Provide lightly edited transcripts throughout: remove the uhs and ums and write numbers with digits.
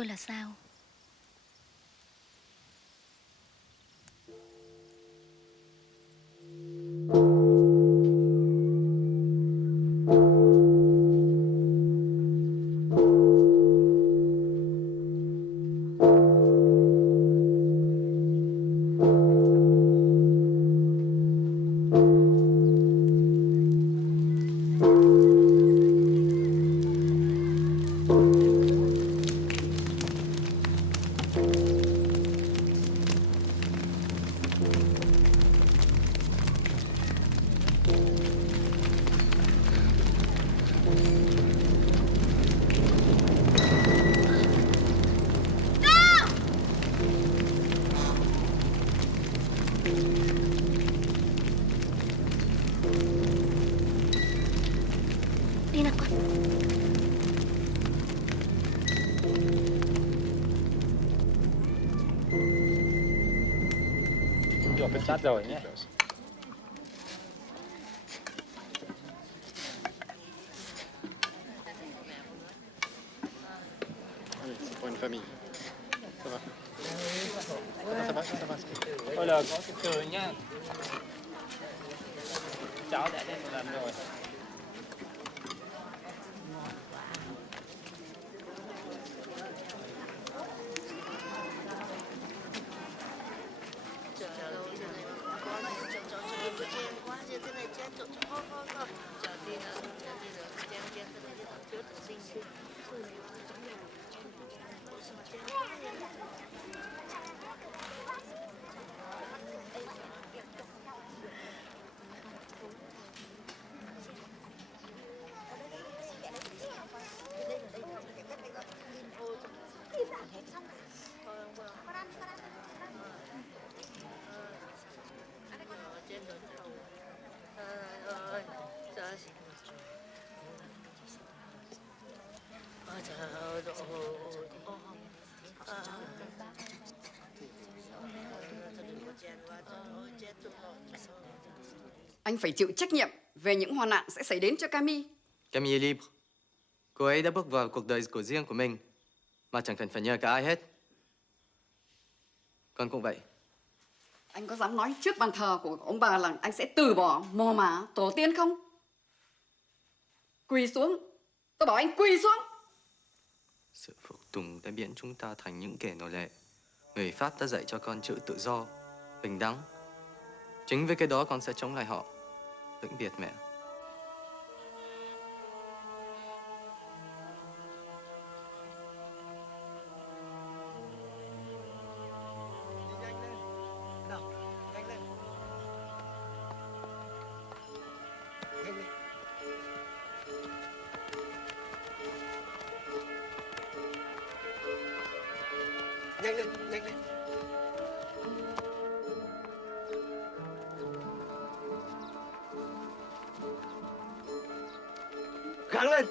tôi là sao? Đi nào con. Vừa bên sát rồi nhé. Oui, c'est pour une famille. Ça va. Ça va, ça va. Thôi là có từ từ nhá. Cháu đã đến một lần rồi. Anh phải chịu trách nhiệm về những hoạn nạn sẽ xảy đến cho Cami. Camille est libre. Cô ấy đã bước vào cuộc đời của riêng của mình mà chẳng cần phải nhờ cả ai hết. Con cũng vậy. Anh có dám nói trước bàn thờ của ông bà là anh sẽ từ bỏ mồ mả tổ tiên không? Quỳ xuống. Tôi bảo anh quỳ xuống. Sự phục tùng đã biến chúng ta thành những kẻ nô lệ. Người Pháp đã dạy cho con chữ tự do, bình đẳng. Chính với cái đó con sẽ chống lại họ. Vĩnh biệt mẹ. Nhanh lên, nhanh lên. Gắng lên.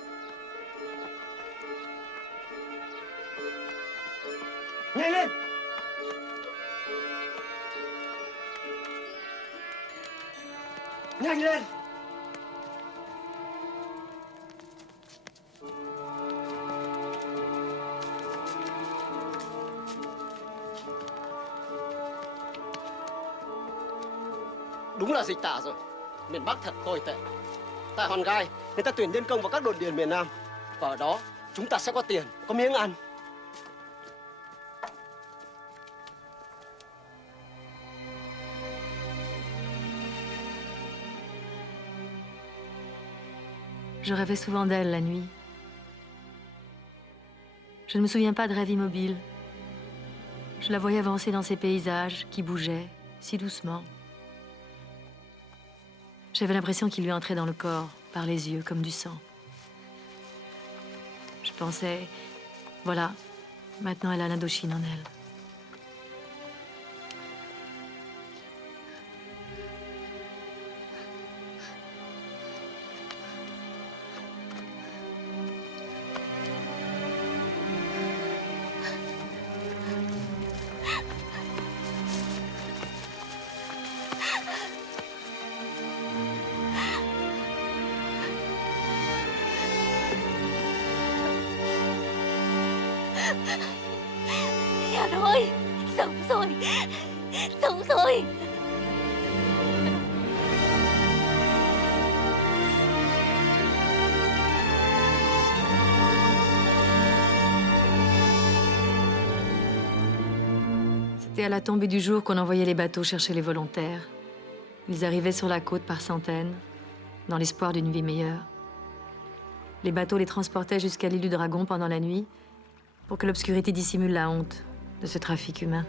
Nhanh lên. Nhanh lên. Đúng là dịch tả rồi. Miền Bắc thật tồi tệ. Tại Hòn Gai, người ta tuyển nhân công vào các đồn điền miền Nam. Và ở đó, chúng ta sẽ có tiền, có miếng ăn. Je rêvais souvent d'elle la nuit. Je ne me souviens pas de rêve immobile. Je la voyais avancer dans ces paysages qui bougeaient si doucement. J'avais l'impression qu'il lui entrait dans le corps, par les yeux, comme du sang. Je pensais, voilà, maintenant elle a l'Indochine en elle. Ha ha ha. C'était à la tombée du jour qu'on envoyait les bateaux chercher les volontaires. Ils arrivaient sur la côte par centaines, dans l'espoir d'une vie meilleure. Les bateaux les transportaient jusqu'à l'île du Dragon pendant la nuit pour que l'obscurité dissimule la honte de ce trafic humain.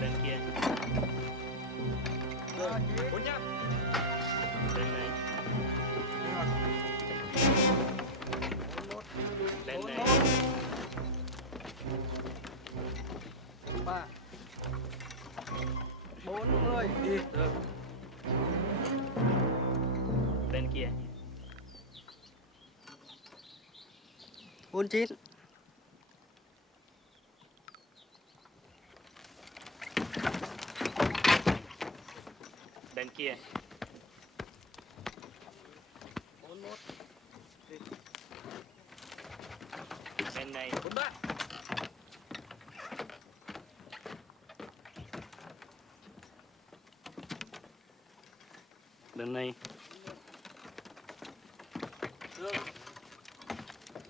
Bên kia. Bốn nhá. Bên này. Bên này. 3 40 đi. Được. Bên kia. 49. Bên kia. 41. Bên này. 43. Bên này.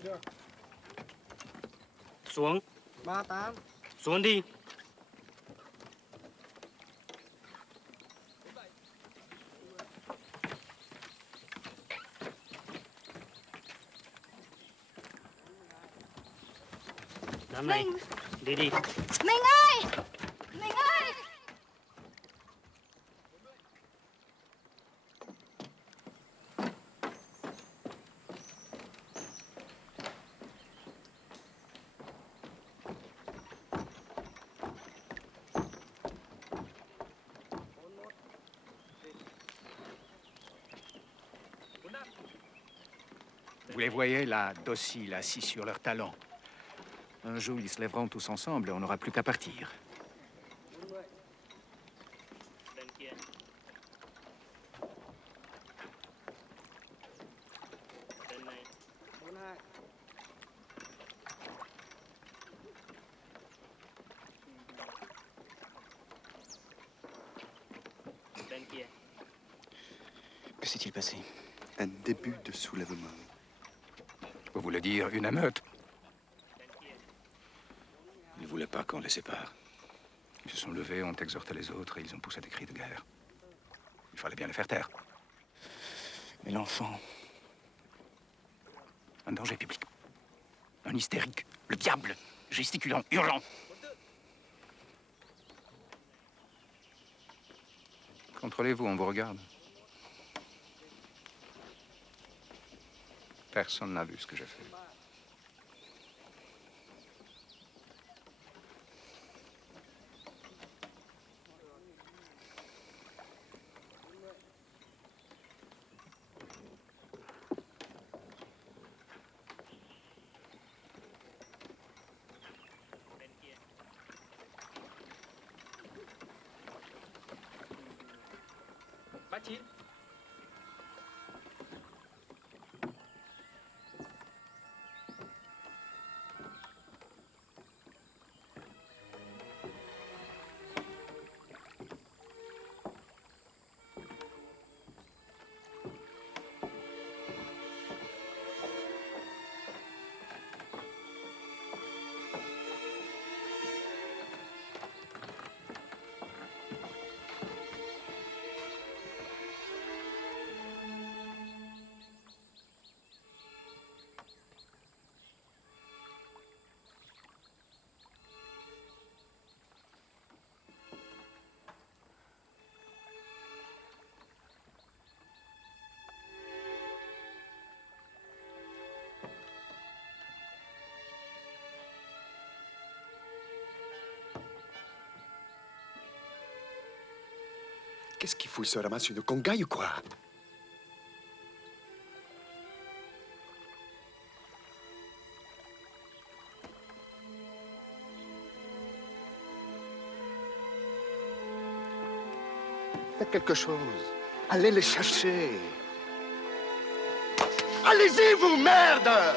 Được. Xuống. 38. Xuống đi. Đám này. Đi đi. Mình ơi! Mình ơi! Vous les voyez là, dociles, assis sur leurs talons. Un jour, ils se lèveront tous ensemble et on n'aura plus qu'à partir. Bên kia. Bên này. 42. Bên kia. Que s'est-il passé? Un début de soulèvement. Vous voulez dire une émeute? Bên kia. Ils ne voulaient pas qu'on les sépare. Ils se sont levés, ont exhorté les autres et ils ont poussé des cris de guerre. Il fallait bien les faire taire. Mais l'enfant... Un danger public. Un hystérique. Le diable. Gesticulant, hurlant. Contrôlez-vous, on vous regarde. Personne n'a vu ce que j'ai fait. Bên kia. Bác Chín. Qu'est-ce qu'il faut? Il se ramasse une congaille ou quoi? Faites quelque chose. Allez les chercher. Allez-y, vous, merde!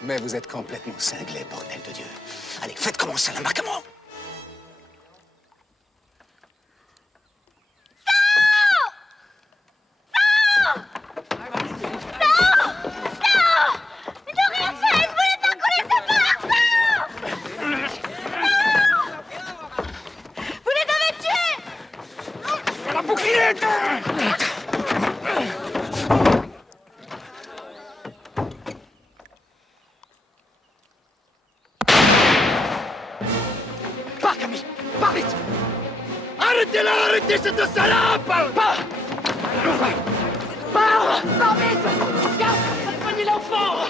Mais vous êtes complètement cinglé, bordel de Dieu. Allez, faites commencer l'embarquement. Pars, Camille! Pars vite! Arrêtez-la! Arrêtez cette salope! Pars! Pars! Pars vite! Garde! Prenez l'enfant!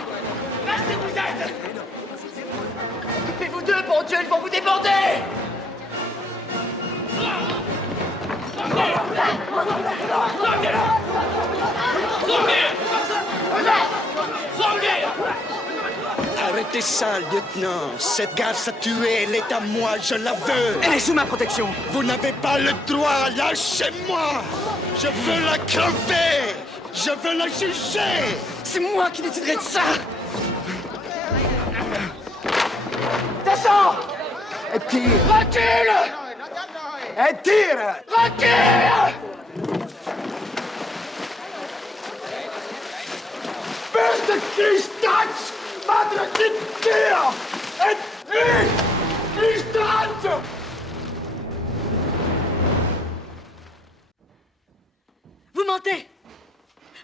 Restez où vous êtes! Occupez-vous d'eux, bon Dieu, ils vont vous déborder! Arrêtez ça, lieutenant. Cette garce a tué, elle est à moi, je la veux. Elle est sous ma protection! Vous n'avez pas le droit, lâchez-moi. Je veux la crever. Je veux la juger. C'est moi qui déciderai de ça! Descends! Et tire. Recule! Et tire. Recule! Père de Christax, madre de Dieu. Et puis, Christax. Vous mentez!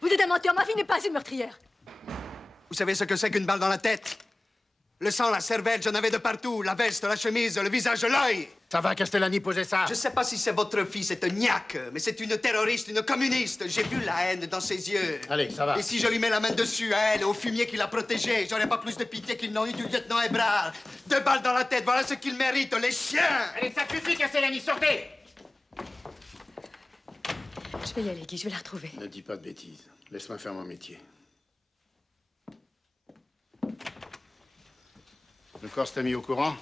Vous êtes un menteur, ma fille n'est pas une meurtrière. Vous savez ce que c'est qu'une balle dans la tête? Le sang, la cervelle, j'en avais de partout. La veste, la chemise, le visage, l'œil. Ça va, Castellani, posez ça. Je sais pas si c'est votre fille, cette niaque, mais c'est une terroriste, une communiste. J'ai vu la haine dans ses yeux. Allez, ça va. Et si je lui mets la main dessus, à elle, au fumier qui l'a protégée, j'aurais pas plus de pitié qu'ils n'ont eu du lieutenant Hébrard. 2 balles dans la tête, voilà ce qu'ils méritent, les chiens. Allez, ça suffit, Castellani, sortez. Je vais y aller, Guy, je vais la retrouver. Ne dis pas de bêtises. Laisse-moi faire mon métier. Le Corse t'a mis au courant.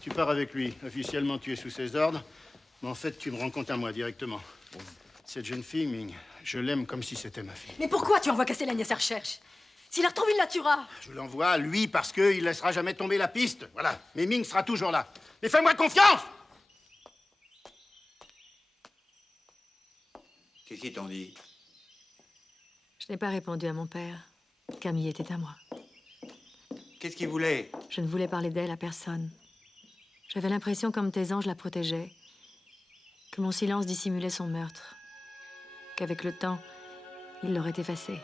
Tu pars avec lui. Officiellement, tu es sous ses ordres. Mais en fait, tu me rends compte à moi directement. Cette jeune fille, Ming, je l'aime comme si c'était ma fille. Mais pourquoi tu envoies Castellani à sa recherche? S'il la retrouve, il la tuera. Je l'envoie, lui, parce qu'il laissera jamais tomber la piste. Voilà. Mais Ming sera toujours là. Mais fais-moi confiance! Qu'est-ce qu'ils t'ont dit? Je n'ai pas répondu à mon père. Camille était à moi. Qu'est-ce qu'ils voulaient? Je ne voulais parler d'elle à personne. J'avais l'impression, comme tes anges la protégeaient, que mon silence dissimulait son meurtre, qu'avec le temps, il l'aurait effacé.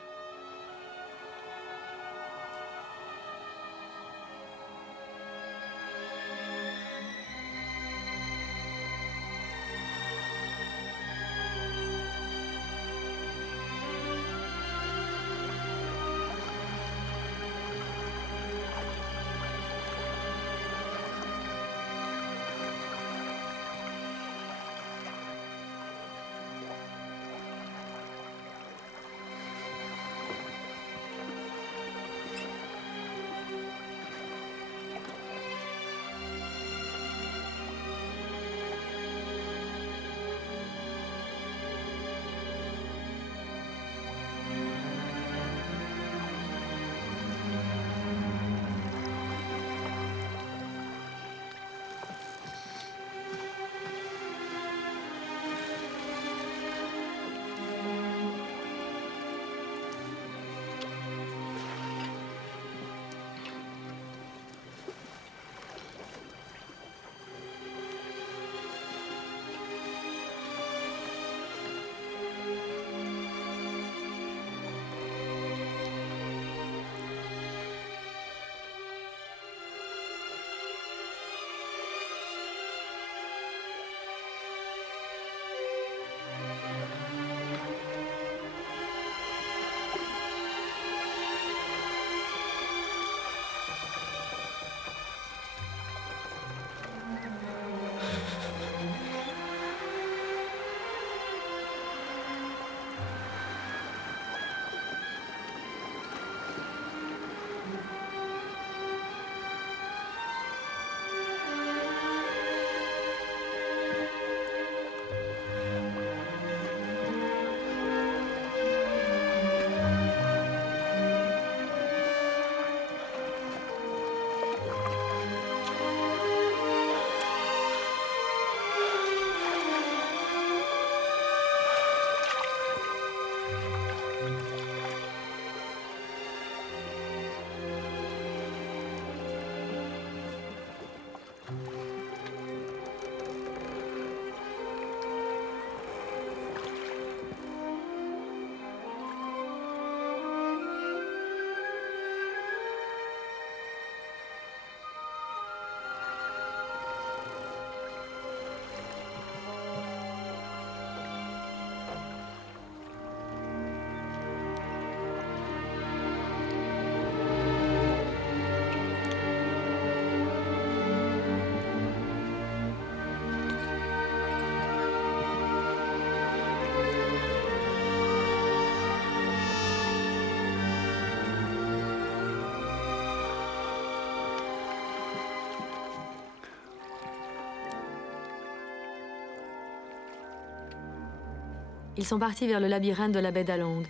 Ils sont partis vers le labyrinthe de la baie d'Along.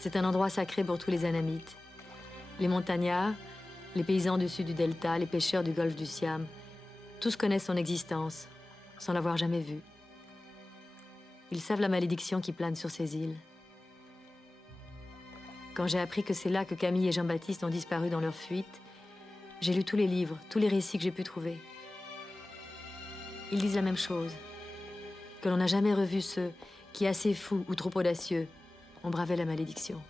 C'est un endroit sacré pour tous les Anamites. Les montagnards, les paysans du sud du delta, les pêcheurs du golfe du Siam, tous connaissent son existence, sans l'avoir jamais vue. Ils savent la malédiction qui plane sur ces îles. Quand j'ai appris que c'est là que Camille et Jean-Baptiste ont disparu dans leur fuite, j'ai lu tous les livres, tous les récits que j'ai pu trouver. Ils disent la même chose, que l'on n'a jamais revu ceux qui, assez fous ou trop audacieux, ont bravé la malédiction.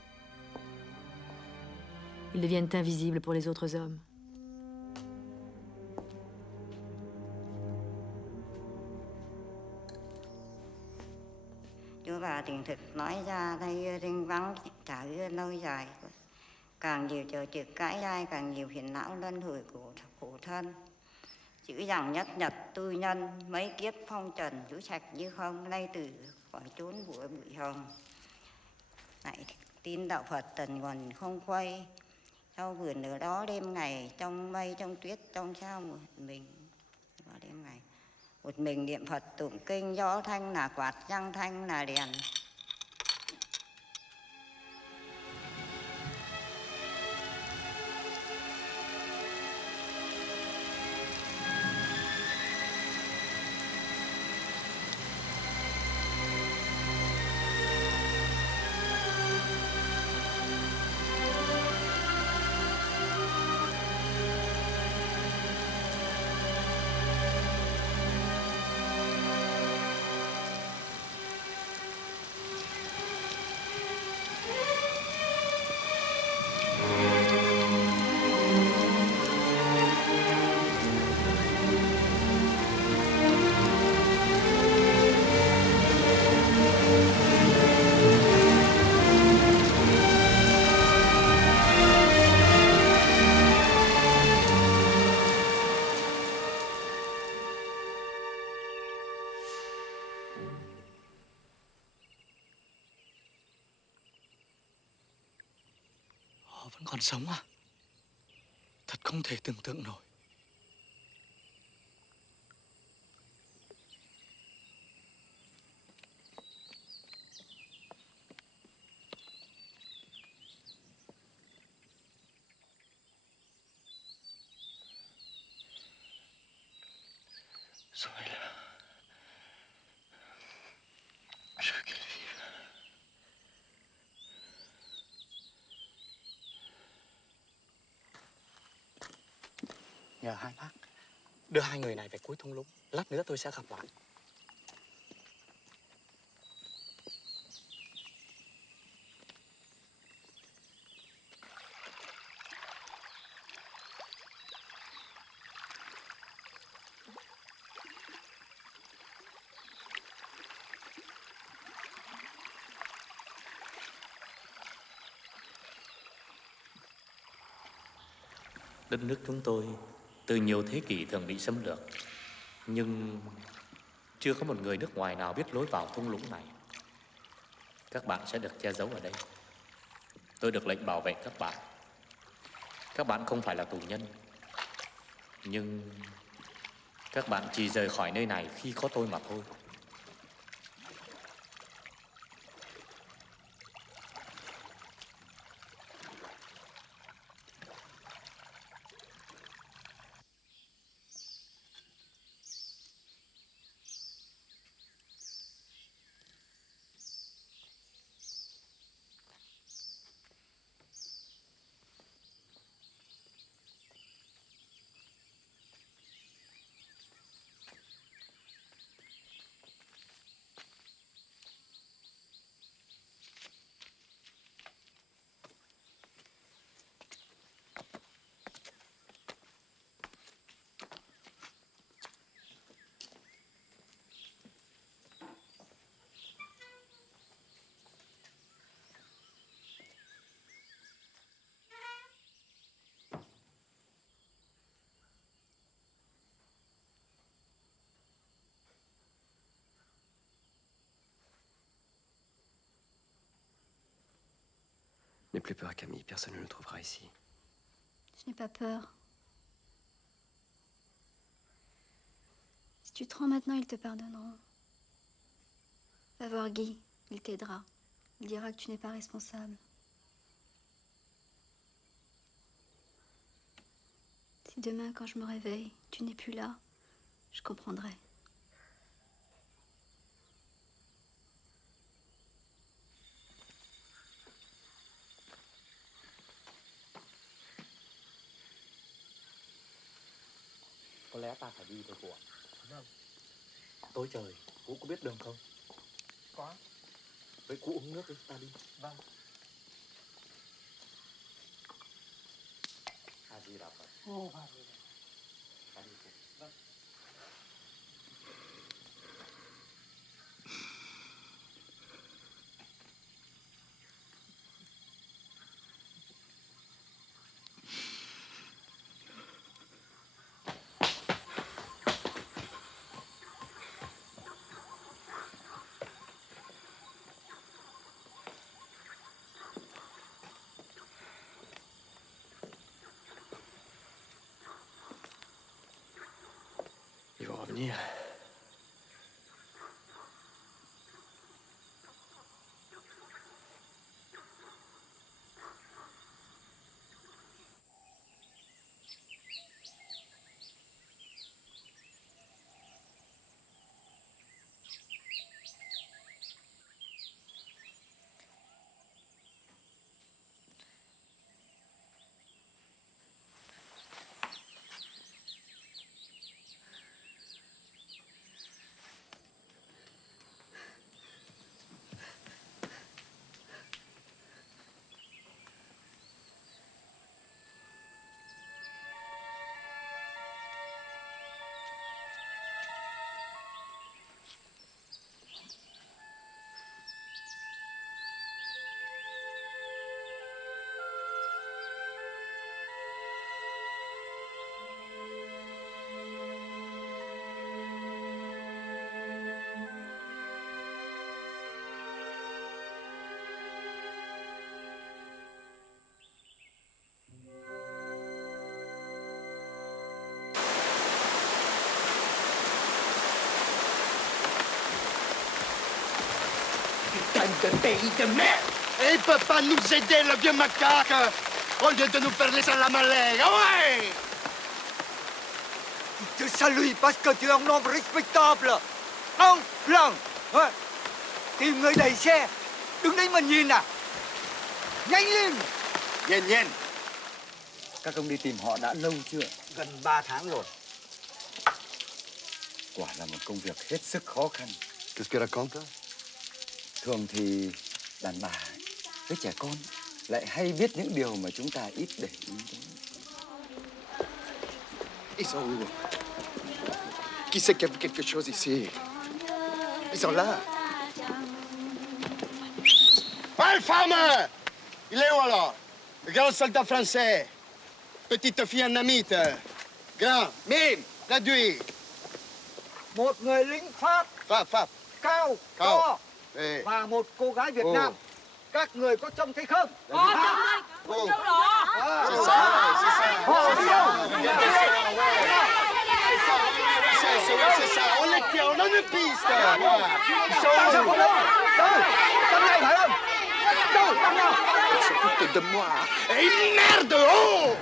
Ils deviennent invisibles pour les autres hommes. Chúa bà thành thực nói ra thay rinh vắng trả ưa lâu dài. Càng nhiều chờ trực cãi gai, càng nhiều phiền não luân hồi của khổ thân. Chữ rằng nhất nhật tư nhân, mấy kiếp phong trần, rũ sạch như không, nay từ khỏi trốn bụi bụi hồng. Lại tin đạo Phật tần nguồn không quay, sau vườn ở đó đêm ngày, trong mây, trong tuyết, trong sao một mình. Vào đêm ngày, một mình niệm Phật tụng kinh, gió thanh là quạt, răng thanh là đèn. Vẫn còn sống à? Thật không thể tưởng tượng nổi. Rồi là je veux qu'elle vive. Nhờ hai bác đưa hai người này về cuối thung lũng. Lát nữa tôi sẽ gặp lại. Đất nước chúng tôi từ nhiều thế kỷ thường bị xâm lược, nhưng chưa có một người nước ngoài nào biết lối vào thung lũng này. Các bạn sẽ được che giấu ở đây. Tôi được lệnh bảo vệ các bạn. Các bạn không phải là tù nhân, nhưng các bạn chỉ rời khỏi nơi này khi có tôi mà thôi. N'aie plus peur, Camille. Personne ne nous trouvera ici. Je n'ai pas peur. Si tu te rends maintenant, ils te pardonneront. Va voir Guy, il t'aidera. Il dira que tu n'es pas responsable. Si demain, quand je me réveille, tu n'es plus là, je comprendrai. Có lẽ ta phải đi thôi cụ ạ. Tối trời, cụ có biết đường không? Có. Vậy cụ uống nước đi, ta đi. Vâng. A Di Đà Phật. Ta đi cụ. Vâng. Ils vont revenir. De pays de merde! Et il peut pas nous aider, le vieux macaque! Au lieu de nous faire laisser la malègue, ouais! Je te salue parce que tu es un homme respectable. Không, lần. Tìm người đẩy xe. Đứng đấy mà nhìn à. Nhanh lên. Nhanh nhanh. Các ông đi tìm họ đã lâu chưa? Gần 3 tháng rồi. Quả là một công việc hết sức khó khăn. Qu'est-ce qu'elle raconte? Thường thì đàn bà với trẻ con lại hay biết những điều mà chúng ta ít để ý đến. Ils sont où? Qui c'est qui a vu quelque chose ici? Ils sont là. Ouais, femme! Il est où alors? Le grand soldat français. Petite fille annamite. Grand, mime, traduit. Một người lính Pháp. Pháp. Cao, to. Và một cô gái Việt Nam. Các người có trông thấy không? Có trông thấy. Con dâu đỏ. C'est ça. Họ đi đâu? C'est ça. On les tient, on a une piste. Ils sont où? Đâu? Trong này phải không? Đâu? Trong nào? Ils se foutent de moi. Et merde! Oh!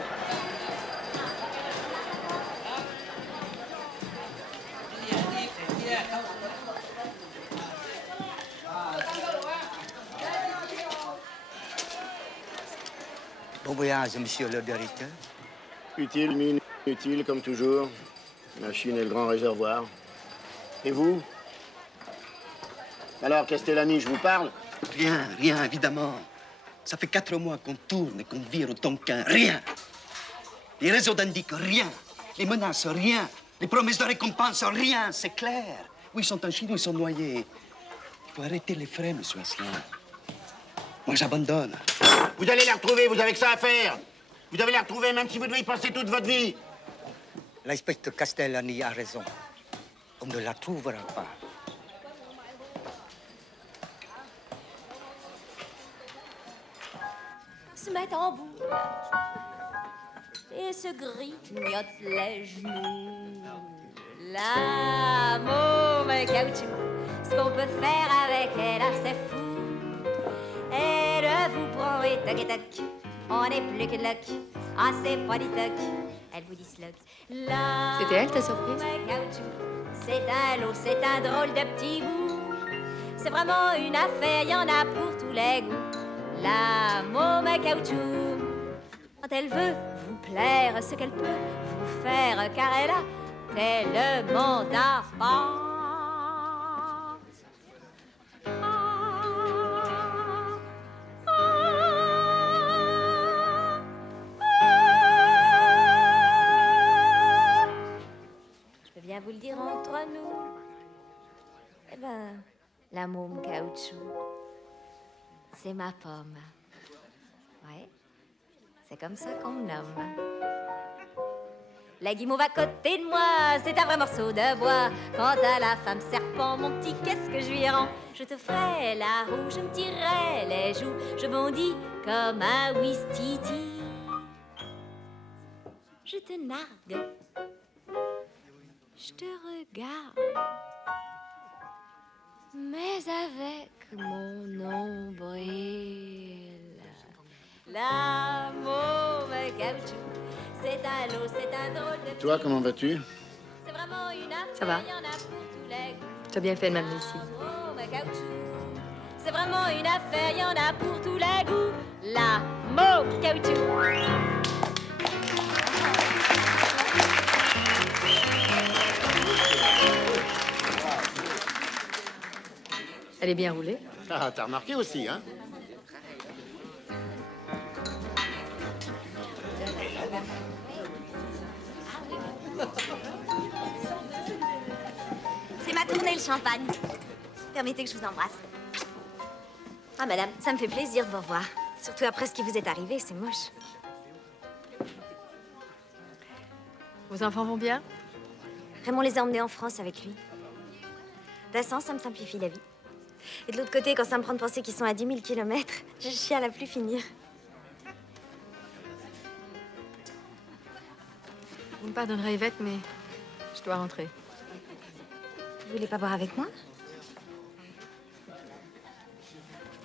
Bon voyage, monsieur le directeur. Utile, mine, inutile, comme toujours. La Chine est le grand réservoir. Et vous? Alors, Castellani, je vous parle? Rien, évidemment. Ça fait 4 mois qu'on tourne et qu'on vire au Tonkin. Rien. Les réseaux n'indiquent rien. Les menaces, rien. Les promesses de récompense, rien. C'est clair. Oui, ils sont en Chine, ils sont noyés. Il faut arrêter les frais, monsieur Asselin. Moi, j'abandonne. Vous allez les retrouver, vous avez que ça à faire. Vous allez les retrouver, même si vous devez y passer toute votre vie. L'inspecteur Castellani a raison. On ne la trouvera pas. Se mettent en boule et se grignotent les genoux. L'amour, un caoutchouc, ce qu'on peut faire avec elle, ah, c'est fou. Elle vous prend et toc, on est plus que loc. Ah, c'est pas du toc, elle vous disloque. C'était elle, ta surprise? C'est un lot, c'est un drôle de petit bout. C'est vraiment une affaire, y en a pour tous les goûts. La môme à caoutchouc, quand elle veut vous plaire, ce qu'elle peut vous faire, car elle a tellement d'argent. Je peux bien vous le dire entre nous. Eh ben, la môme caoutchouc, c'est ma pomme. Ouais, c'est comme ça qu'on me nomme. La guimauve à côté de moi, c'est un vrai morceau de bois. Quant à la femme serpent, mon petit, qu'est-ce que je lui rends? Je te ferai la roue, je me tirerai les joues, je bondis comme un ouistiti. Je te nargue, je te regarde, mais avec mon nombril. La môme caoutchouc, c'est un lot, c'est un drôle de... Toi, comment vas-tu? C'est vraiment une affaire, Ça va. y en a pour tous les goûts. Tu as bien fait de m'amener ici. La môme caoutchouc, c'est vraiment une affaire, y en a pour tous les goûts. La môme caoutchouc. Elle est bien roulée. Ah, t'as remarqué aussi, hein? C'est ma tournée, le champagne. Permettez que je vous embrasse. Ah, madame, ça me fait plaisir de vous revoir. Surtout après ce qui vous est arrivé, c'est moche. Vos enfants vont bien? Raymond les a emmenés en France avec lui. D'un sens, ça me simplifie la vie. Et de l'autre côté, quand ça me prend de penser qu'ils sont à 10 000 kilomètres, je chiale à plus finir. Vous me pardonnerez, Yvette, mais je dois rentrer. Vous voulez pas boire avec moi?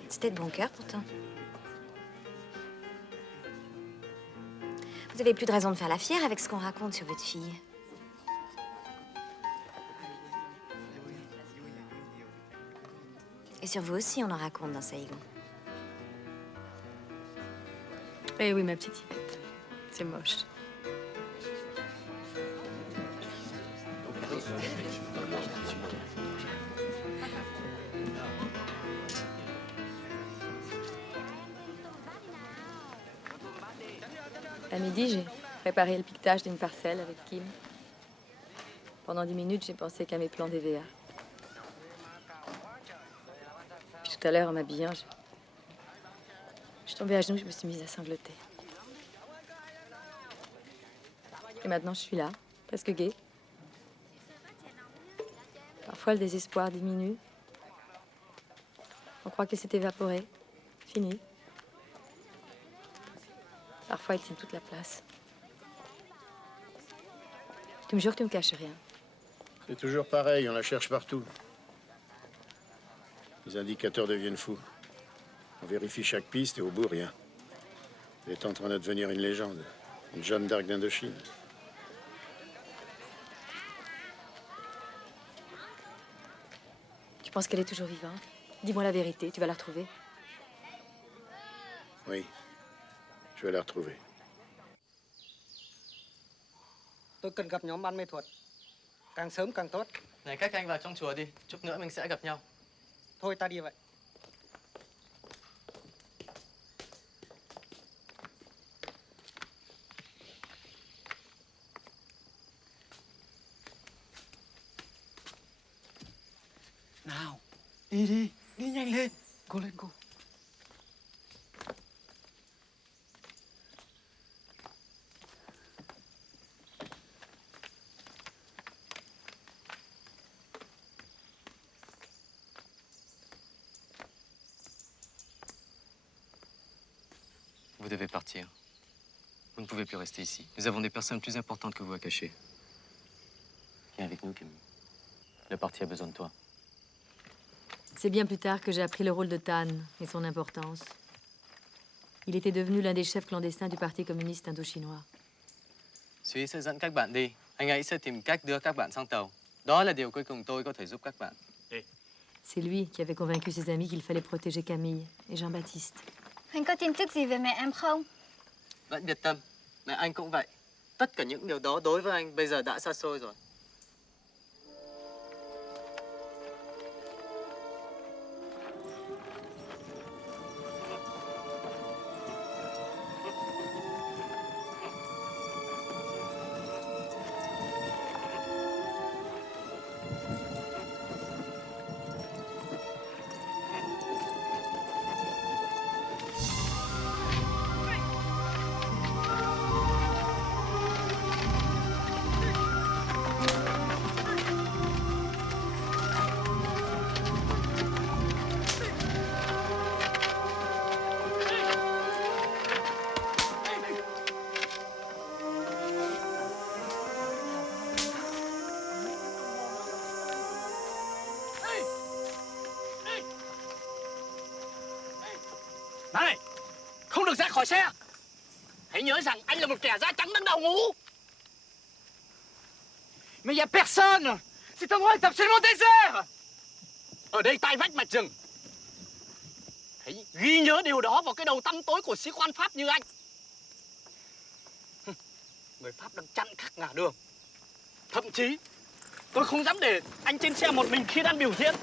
C'était de bon cœur, pourtant. Vous avez plus de raison de faire la fière avec ce qu'on raconte sur votre fille. Et sur vous aussi, on en raconte dans Saïgon. Eh oui, ma petite Yvette. C'est moche. À midi, j'ai préparé le piquetage d'une parcelle avec Kim. Pendant 10 minutes, j'ai pensé qu'à mes plans d'EVA. Puis tout à l'heure, en m'habillant, je suis tombée à genoux, je me suis mise à sangloter. Et maintenant, je suis là, presque gaie. Parfois, le désespoir diminue. On croit qu'il s'est évaporé. Fini. Parfois, il tient toute la place. Tu me jures que tu me caches rien? C'est toujours pareil, on la cherche partout. Les indicateurs deviennent fous. On vérifie chaque piste et au bout, rien. Elle est en train de devenir une légende. Une Jeanne d'Arc d'Indochine. Tu penses qu'elle est toujours vivante? Dis-moi la vérité, tu vas la retrouver? Oui, je vais la retrouver. Tôi cần gặp nhóm ban mê thuật. Càng sớm càng tốt. Này, các anh vào trong chùa đi. Chút nữa mình sẽ gặp nhau. Thôi ta đi vậy. Nào, đi đi, đi nhanh lên. Cô lên cô. Vous devez partir. Vous ne pouvez plus rester ici. Nous avons des personnes plus importantes que vous à cacher. Viens avec nous, Camille. Le parti a besoin de toi. C'est bien plus tard que j'ai appris le rôle de Tan et son importance. Il était devenu l'un des chefs clandestins du Parti communiste indochinois. Suy sẽ dẫn các bạn đi. Anh ấy sẽ tìm cách đưa các bạn sang tàu. Đó là điều cuối cùng tôi có thể giúp các bạn. C'est lui qui avait convaincu ses amis qu'il fallait protéger Camille et Jean-Baptiste. Anh có tin tức gì về mẹ em không? Vẫn biệt tâm. Mẹ anh cũng vậy. Tất cả những điều đó đối với anh bây giờ đã xa xôi rồi. Này, không được ra khỏi xe. Hãy nhớ rằng anh là một kẻ da trắng đứng đầu ngũ. Mais il y a personne. Cet endroit est absolument désert. Ở đây tai vách mạch rừng. Hãy ghi nhớ điều đó vào cái đầu tăm tối của sĩ quan Pháp như anh. Người Pháp đang chặn các ngả đường. Thậm chí tôi không dám để anh trên xe một mình khi đang biểu diễn.